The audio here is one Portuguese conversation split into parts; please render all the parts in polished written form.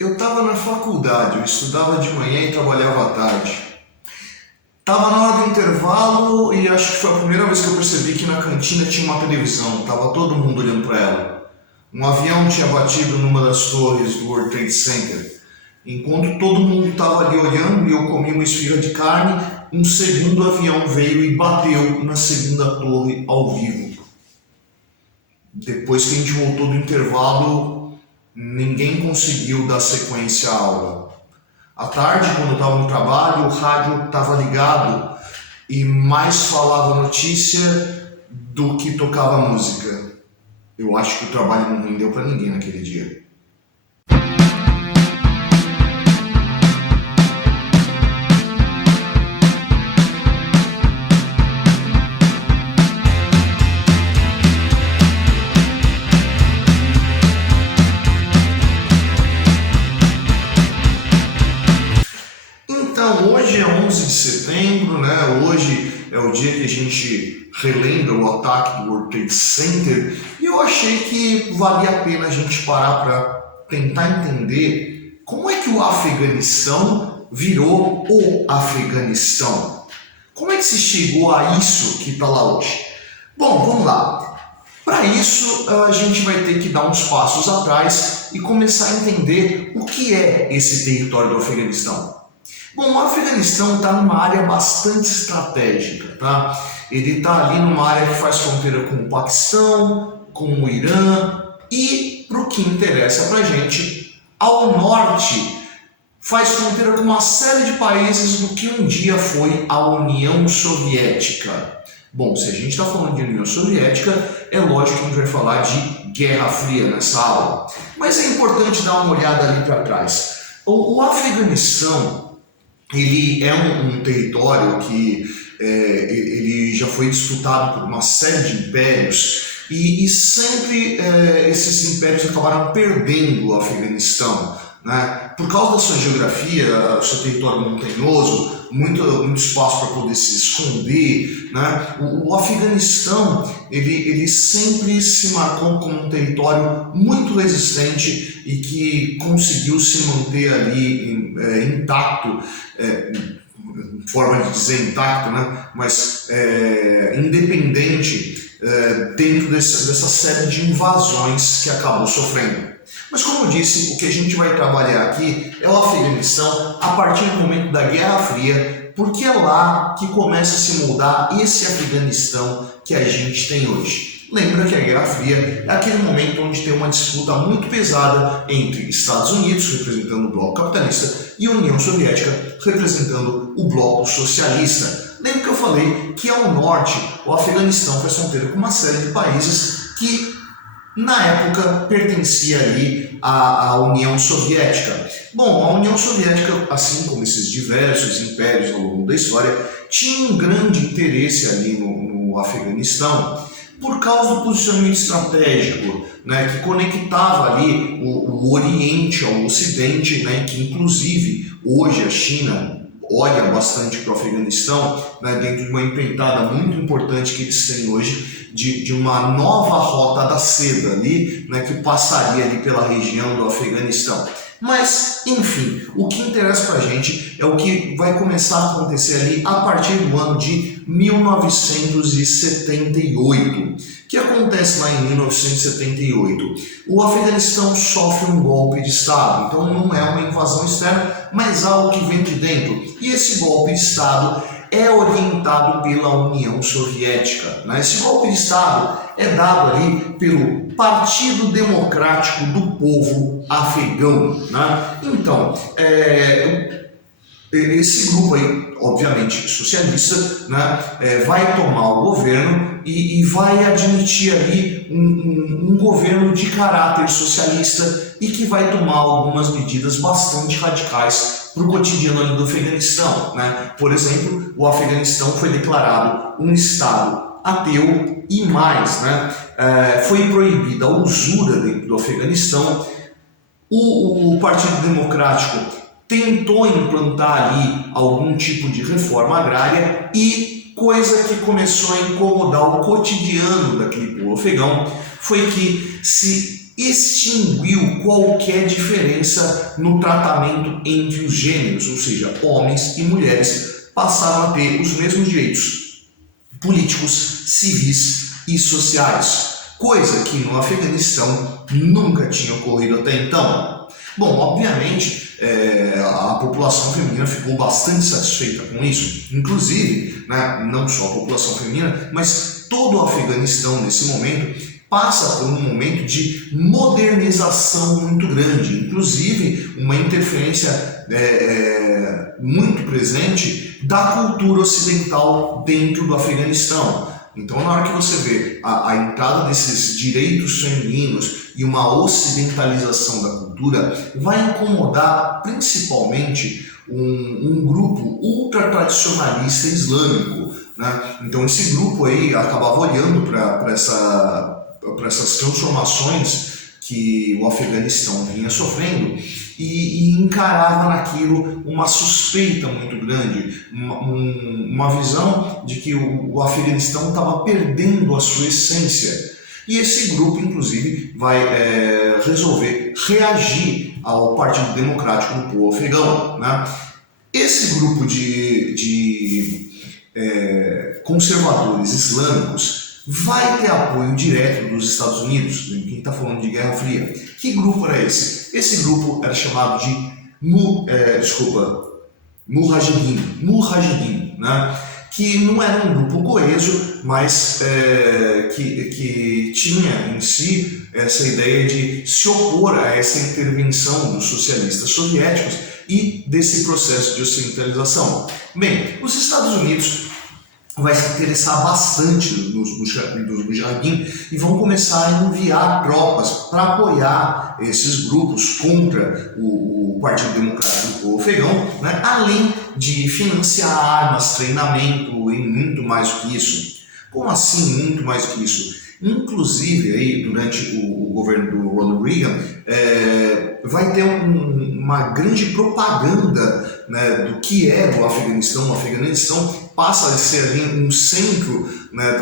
Eu estava na faculdade, eu estudava de manhã e trabalhava à tarde. Tava na hora do intervalo e acho que foi a primeira vez que eu percebi que na cantina tinha uma televisão, tava todo mundo olhando para ela. Um avião tinha batido numa das torres do World Trade Center. Enquanto todo mundo estava ali olhando e eu comi uma esfirra de carne, um segundo avião veio e bateu na segunda torre ao vivo. Depois que a gente voltou do intervalo, ninguém conseguiu dar sequência à aula. À tarde, quando eu estava no trabalho, o rádio estava ligado e mais falava notícia do que tocava música. Eu acho que o trabalho não rendeu para ninguém naquele dia. Então, hoje é 11 de setembro, né? Hoje é o dia que a gente relembra o ataque do World Trade Center e eu achei que valia a pena a gente parar para tentar entender como é que o Afeganistão virou o Afeganistão. Como é que se chegou a isso que está lá hoje? Bom, vamos lá. Para isso, a gente vai ter que dar uns passos atrás e começar a entender o que é esse território do Afeganistão. Bom, o Afeganistão está numa área bastante estratégica, tá? Ele está ali numa área que faz fronteira com o Paquistão, com o Irã e, para o que interessa para a gente, ao norte faz fronteira com uma série de países do que um dia foi a União Soviética. Bom, se a gente está falando de União Soviética, é lógico que a gente vai falar de Guerra Fria nessa aula. Mas é importante dar uma olhada ali para trás. O Afeganistão ele é um território que ele já foi disputado por uma série de impérios e sempre esses impérios acabaram perdendo o Afeganistão, né? Por causa da sua geografia, seu território montanhoso, muito espaço para poder se esconder, né? O Afeganistão ele sempre se marcou como um território muito resistente e que conseguiu se manter ali intacto, forma de dizer intacto, né? Mas independente dentro dessa série de invasões que acabou sofrendo. Mas como eu disse, o que a gente vai trabalhar aqui é o Afeganistão a partir do momento da Guerra Fria, porque é lá que começa a se moldar esse Afeganistão que a gente tem hoje. Lembra que a Guerra Fria é aquele momento onde tem uma disputa muito pesada entre Estados Unidos, representando o bloco capitalista, e a União Soviética, representando o bloco socialista. Lembra que eu falei que ao norte o Afeganistão faz fronteira com uma série de países que na época pertencia ali à União Soviética. Bom, a União Soviética, assim como esses diversos impérios ao longo da história, tinha um grande interesse ali no Afeganistão por causa do posicionamento estratégico, né, que conectava ali o Oriente ao Ocidente, né, que inclusive hoje a China olha bastante para o Afeganistão, né, dentro de uma empreitada muito importante que eles têm hoje, de uma nova rota da seda ali, né, que passaria ali pela região do Afeganistão. Mas, enfim, o que interessa para a gente é o que vai começar a acontecer ali a partir do ano de 1978. O que acontece lá em 1978? O Afeganistão sofre um golpe de Estado, então não é uma invasão externa, mas algo que vem de dentro. E esse golpe de Estado é orientado pela União Soviética, né? Esse golpe de Estado é dado ali pelo Partido Democrático do Povo Afegão, né? Então, esse grupo aí, obviamente socialista, né, vai tomar o governo e vai admitir ali um governo de caráter socialista e que vai tomar algumas medidas bastante radicais para o cotidiano ali do Afeganistão, né? Por exemplo, o Afeganistão foi declarado um estado ateu e mais, né? Foi proibida a usura dentro do Afeganistão. O Partido Democrático tentou implantar ali algum tipo de reforma agrária e coisa que começou a incomodar o cotidiano daquele povo afegão foi que se extinguiu qualquer diferença no tratamento entre os gêneros, ou seja, homens e mulheres passaram a ter os mesmos direitos políticos, civis e sociais, coisa que no Afeganistão nunca tinha ocorrido até então. Bom, obviamente, a população feminina ficou bastante satisfeita com isso, inclusive, né, não só a população feminina, mas todo o Afeganistão nesse momento passa por um momento de modernização muito grande, inclusive uma interferência muito presente da cultura ocidental dentro do Afeganistão. Então, na hora que você vê a entrada desses direitos femininos e uma ocidentalização da cultura, vai incomodar principalmente um grupo ultra-tradicionalista islâmico, né? Então, esse grupo aí acabava olhando para essas transformações que o Afeganistão vinha sofrendo e encarava naquilo uma suspeita muito grande, uma visão de que o Afeganistão estava perdendo a sua essência. E esse grupo, inclusive, vai resolver reagir ao Partido Democrático do Povo Afegão, né? Esse grupo de conservadores islâmicos vai ter apoio direto dos Estados Unidos, quem está falando de Guerra Fria. Que grupo era esse? Esse grupo era chamado de Mujahideen, né? Que não era um grupo coeso, mas que tinha em si essa ideia de se opor a essa intervenção dos socialistas soviéticos e desse processo de ocidentalização. Bem, os Estados Unidos vai se interessar bastante dos Mujahideen e vão começar a enviar tropas para apoiar esses grupos contra o Partido Democrático do Povo Afegão, né? Além de financiar armas, treinamento e muito mais do que isso. Como assim muito mais do que isso? Inclusive, aí, durante o governo do Ronald Reagan, vai ter uma grande propaganda, né, do que é o Afeganistão. O Afeganistão passa a ser ali um centro, né,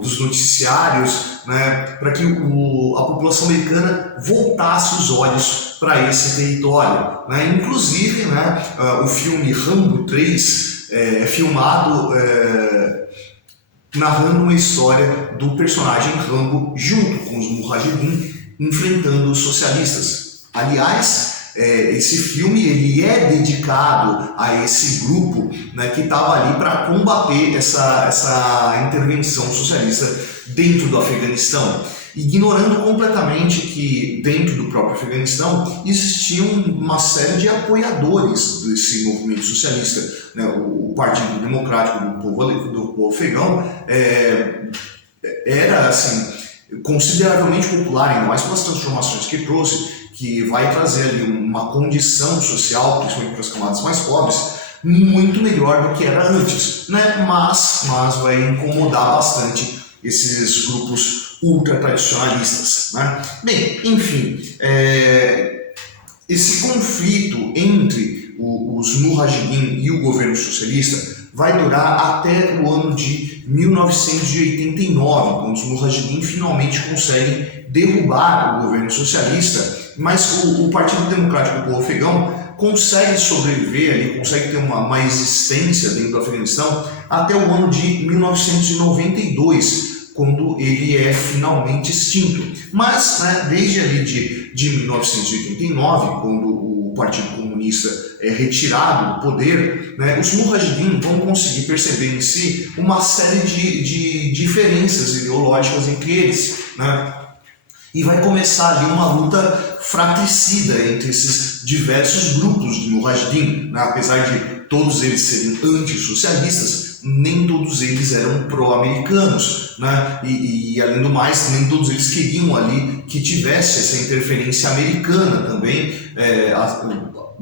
dos noticiários, né, para que a população americana voltasse os olhos para esse território, né? Inclusive, né, o filme Rambo 3 é filmado narrando uma história do personagem Rambo junto com os Mujahideen enfrentando os socialistas. Aliás, esse filme ele é dedicado a esse grupo, né, que estava ali para combater essa intervenção socialista dentro do Afeganistão, ignorando completamente que dentro do próprio Afeganistão existiam uma série de apoiadores desse movimento socialista, né? O Partido Democrático do Povo Afegão era assim consideravelmente popular, ainda mais pelas transformações que trouxe, que vai trazer ali uma condição social, principalmente para as camadas mais pobres, muito melhor do que era antes, né? Mas vai incomodar bastante esses grupos ultra-tradicionalistas, né? Bem, enfim, esse conflito entre os Mujahideen e o governo socialista vai durar até o ano de 1989, quando os Mujahideen finalmente conseguem derrubar o governo socialista, mas o Partido Democrático do Povo Afegão consegue sobreviver, ali, consegue ter uma existência dentro do Afeganistão até o ano de 1992, quando ele é finalmente extinto. Mas, né, desde ali de 1989, quando o Partido Comunista é retirado do poder, né, os Mujahideen vão conseguir perceber em si uma série de diferenças ideológicas entre eles, né? E vai começar ali uma luta fratricida entre esses diversos grupos de Mujahideen, né? Apesar de todos eles serem antissocialistas, nem todos eles eram pró-americanos, né? E além do mais, nem todos eles queriam ali que tivesse essa interferência americana também,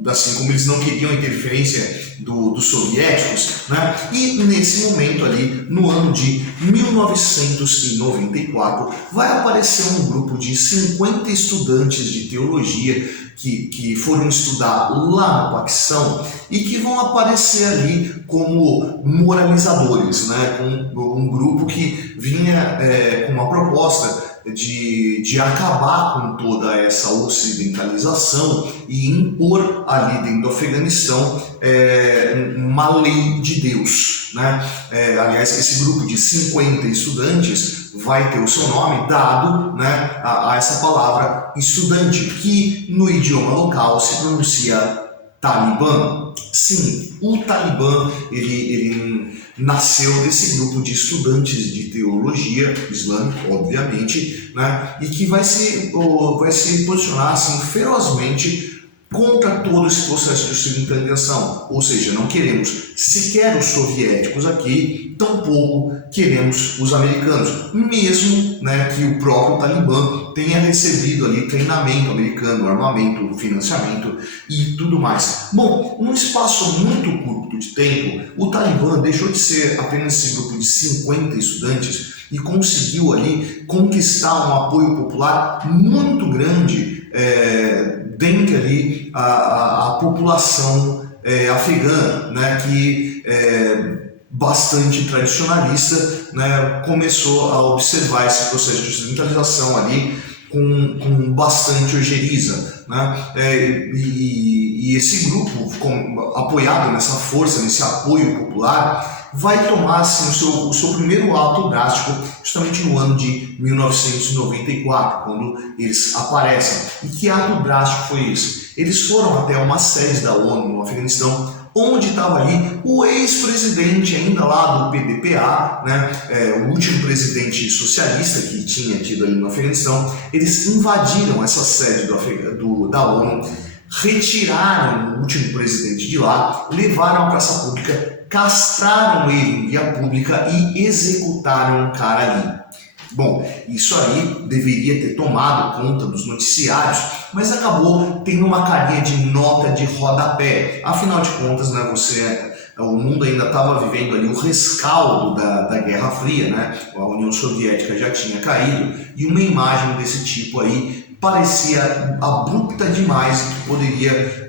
assim como eles não queriam a interferência dos soviéticos, né? E nesse momento ali, no ano de 1994, vai aparecer um grupo de 50 estudantes de teologia que foram estudar lá no Paquistão e que vão aparecer ali como moralizadores, né? Um grupo que vinha com uma proposta de acabar com toda essa ocidentalização e impor ali dentro do Afeganistão uma lei de Deus, né? Aliás, esse grupo de 50 estudantes vai ter o seu nome dado, né, a essa palavra estudante, que no idioma local se pronuncia Talibã. Sim, o Talibã ele nasceu desse grupo de estudantes de teologia islâmica, obviamente, né, e que vai se posicionar assim, ferozmente contra todo esse processo de ocidentalização. Ou seja, não queremos sequer os soviéticos aqui, tampouco queremos os americanos, mesmo, né, que o próprio Talibã tenha recebido ali treinamento americano, armamento, financiamento e tudo mais. Bom, num espaço muito curto de tempo, o Talibã deixou de ser apenas esse grupo de 50 estudantes e conseguiu ali conquistar um apoio popular muito grande dentre ali a população afegã, né, que bastante tradicionalista, né, começou a observar esse processo de ocidentalização ali com bastante ojeriza, né, e esse grupo, apoiado nessa força, nesse apoio popular, vai tomar assim, o seu primeiro ato drástico justamente no ano de 1994, quando eles aparecem. E que ato drástico foi esse? Eles foram até uma sede da ONU no Afeganistão, onde estava ali o ex-presidente ainda lá do PDPA, né, o último presidente socialista que tinha tido ali no Afeganistão. Eles invadiram essa sede da ONU, retiraram o último presidente de lá, levaram à praça pública, castraram ele em via pública e executaram o cara ali. Bom, isso aí deveria ter tomado conta dos noticiários, mas acabou tendo uma carinha de nota de rodapé. Afinal de contas, né, o mundo ainda estava vivendo ali o rescaldo da Guerra Fria, né? A União Soviética já tinha caído e uma imagem desse tipo aí parecia abrupta demais, que poderia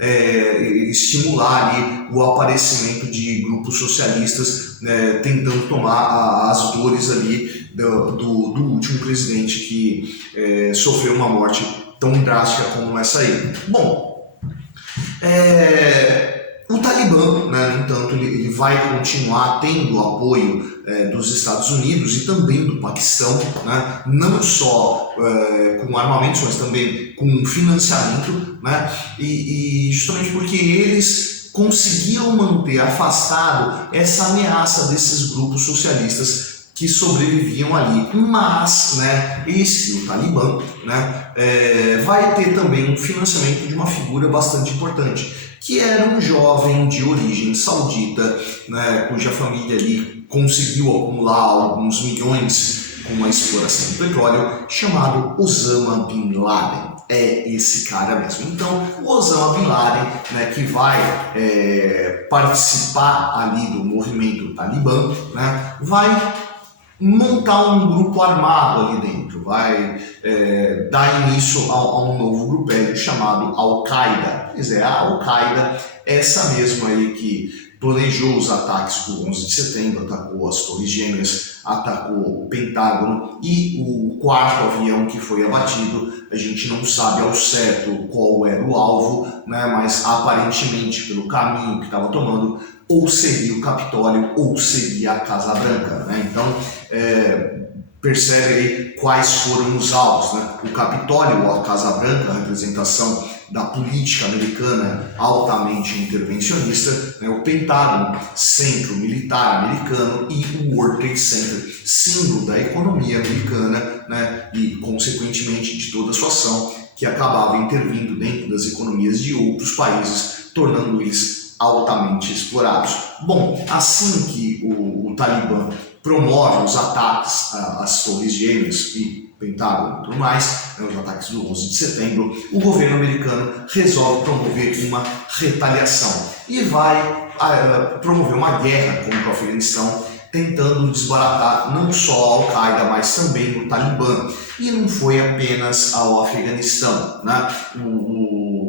estimular ali o aparecimento de grupos socialistas tentando tomar as dores ali do último presidente que sofreu uma morte tão drástica como essa aí. Bom, o Talibã, né, no entanto, ele vai continuar tendo apoio dos Estados Unidos e também do Paquistão, né, não só com armamentos, mas também com financiamento, né, e justamente porque eles conseguiam manter afastado essa ameaça desses grupos socialistas que sobreviviam ali. Mas, né, o Talibã, né, vai ter também um financiamento de uma figura bastante importante, que era um jovem de origem saudita, né, cuja família ali conseguiu acumular alguns milhões com a exploração do petróleo, chamado Osama Bin Laden. É esse cara mesmo. Então, o Osama Bin Laden, né, que vai participar ali do movimento Talibã, né, vai montar um grupo armado ali dentro, vai dar início a um novo grupelho chamado Al-Qaeda. Quer dizer, a Al-Qaeda, essa mesma aí que planejou os ataques do 11 de setembro, atacou as Torres Gêmeas, atacou o Pentágono, e o quarto avião que foi abatido, a gente não sabe ao certo qual era o alvo, né, mas aparentemente pelo caminho que estava tomando, ou seria o Capitólio ou seria a Casa Branca, né? Então, percebe aí quais foram os alvos, né? O Capitólio ou a Casa Branca, a representação da política americana altamente intervencionista, né? O Pentágono, centro militar americano, e o World Trade Center, símbolo da economia americana, né? E, consequentemente, de toda a sua ação, que acabava intervindo dentro das economias de outros países, tornando eles altamente explorados. Bom, assim que o Talibã promove os ataques às Torres Gêmeas e Pentágono e tudo mais, né, os ataques do 11 de setembro, o governo americano resolve promover uma retaliação e vai promover uma guerra contra o Afeganistão, tentando desbaratar não só a Al-Qaeda, mas também o Talibã. E não foi apenas ao Afeganistão, né?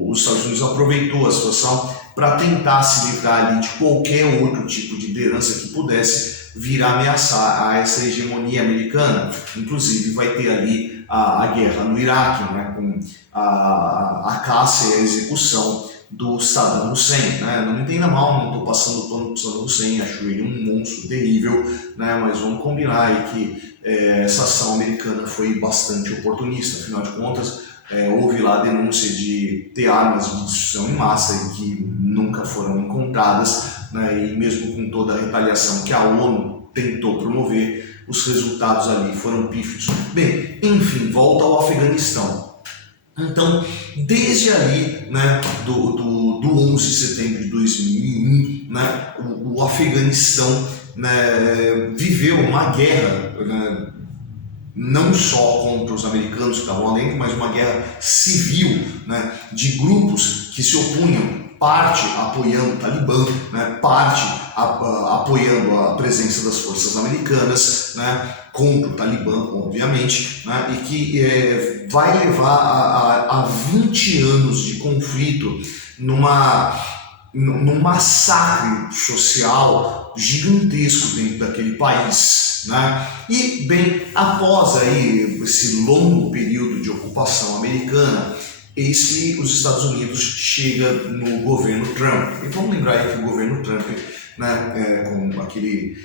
Os Estados Unidos aproveitou a situação para tentar se livrar ali de qualquer outro tipo de liderança que pudesse vir a ameaçar a essa hegemonia americana. Inclusive vai ter ali a guerra no Iraque, né, com a caça e a execução do Saddam Hussein, né? Não me entenda mal, não estou passando pano para Saddam Hussein, acho ele um monstro terrível, né? Mas vamos combinar aí que essa ação americana foi bastante oportunista, afinal de contas, houve lá a denúncia de ter armas de destruição em massa e que nunca foram encontradas, né? E mesmo com toda a retaliação que a ONU tentou promover, os resultados ali foram pífios. Bem, enfim, volta ao Afeganistão. Então, desde ali, né, do 11 de setembro de 2001, né, o Afeganistão, né, viveu uma guerra, né, não só contra os americanos que estavam lá dentro, mas uma guerra civil, né, de grupos que se opunham, parte apoiando o Talibã, né, parte apoiando a presença das forças americanas, né, contra o Talibã, obviamente, né, e que vai levar a 20 anos de conflito num massacre social gigantesco dentro daquele país, né? E, bem, após aí esse longo período de ocupação americana, eis que os Estados Unidos chega no governo Trump. E vamos lembrar aí que o governo Trump, né, com aquele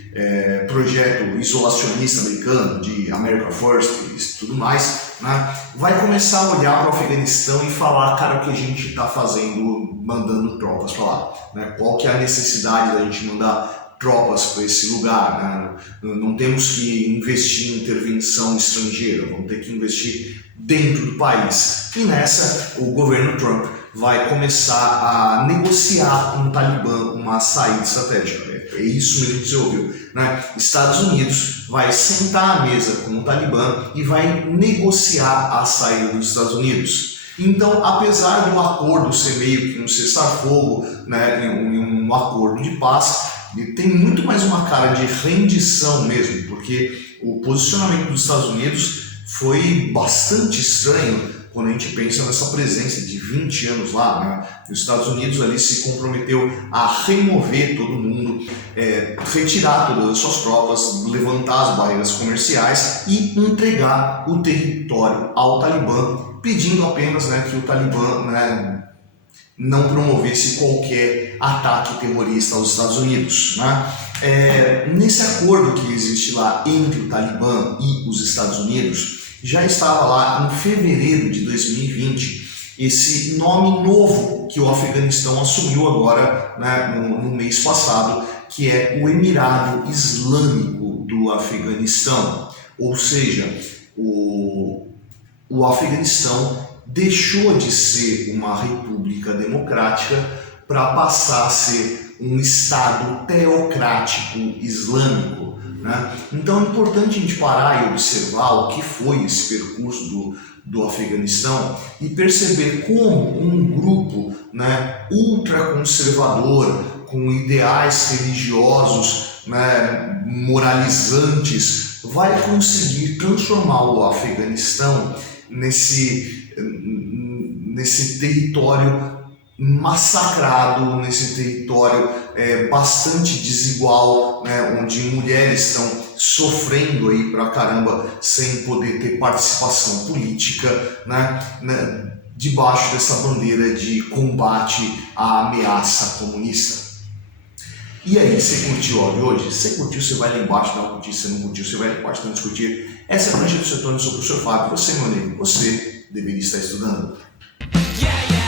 projeto isolacionista americano de America First e tudo mais, né, vai começar a olhar para o Afeganistão e falar, cara, o que a gente está fazendo, mandando tropas para lá, né? Qual que é a necessidade da gente mandar tropas para esse lugar, né? Não temos que investir em intervenção estrangeira, vamos ter que investir dentro do país. E nessa, o governo Trump vai começar a negociar com o Talibã uma saída estratégica. É isso mesmo que você ouviu, né? Estados Unidos vai sentar à mesa com o Talibã e vai negociar a saída dos Estados Unidos. Então, apesar do acordo ser meio que um cessar-fogo, né, um acordo de paz, tem muito mais uma cara de rendição mesmo, porque o posicionamento dos Estados Unidos foi bastante estranho quando a gente pensa nessa presença de 20 anos lá, né? Os Estados Unidos ali se comprometeu a remover todo mundo, retirar todas as suas tropas, levantar as barreiras comerciais e entregar o território ao Talibã, pedindo apenas, né, que o Talibã, né, não promovesse qualquer ataque terrorista aos Estados Unidos, né? Nesse acordo que existe lá entre o Talibã e os Estados Unidos, já estava lá em fevereiro de 2020 esse nome novo que o Afeganistão assumiu agora, né, no mês passado, que é o Emirado Islâmico do Afeganistão. Ou seja, o Afeganistão deixou de ser uma república democrática para passar a ser um estado teocrático islâmico, né? Então é importante a gente parar e observar o que foi esse percurso do Afeganistão e perceber como um grupo, né, ultraconservador, com ideais religiosos, né, moralizantes, vai conseguir transformar o Afeganistão nesse território massacrado, nesse território bastante desigual, né, onde mulheres estão sofrendo aí pra caramba sem poder ter participação política, né, debaixo dessa bandeira de combate à ameaça comunista. E aí, você curtiu o áudio hoje? Se você curtiu, você vai lá embaixo dar um curtir. Se você não curtiu, você vai lá embaixo dar um discutir. Essa é a prancha do Setônio, eu sou o professor Fábio. Você, meu amigo, você deveria estar estudando. Yeah, yeah.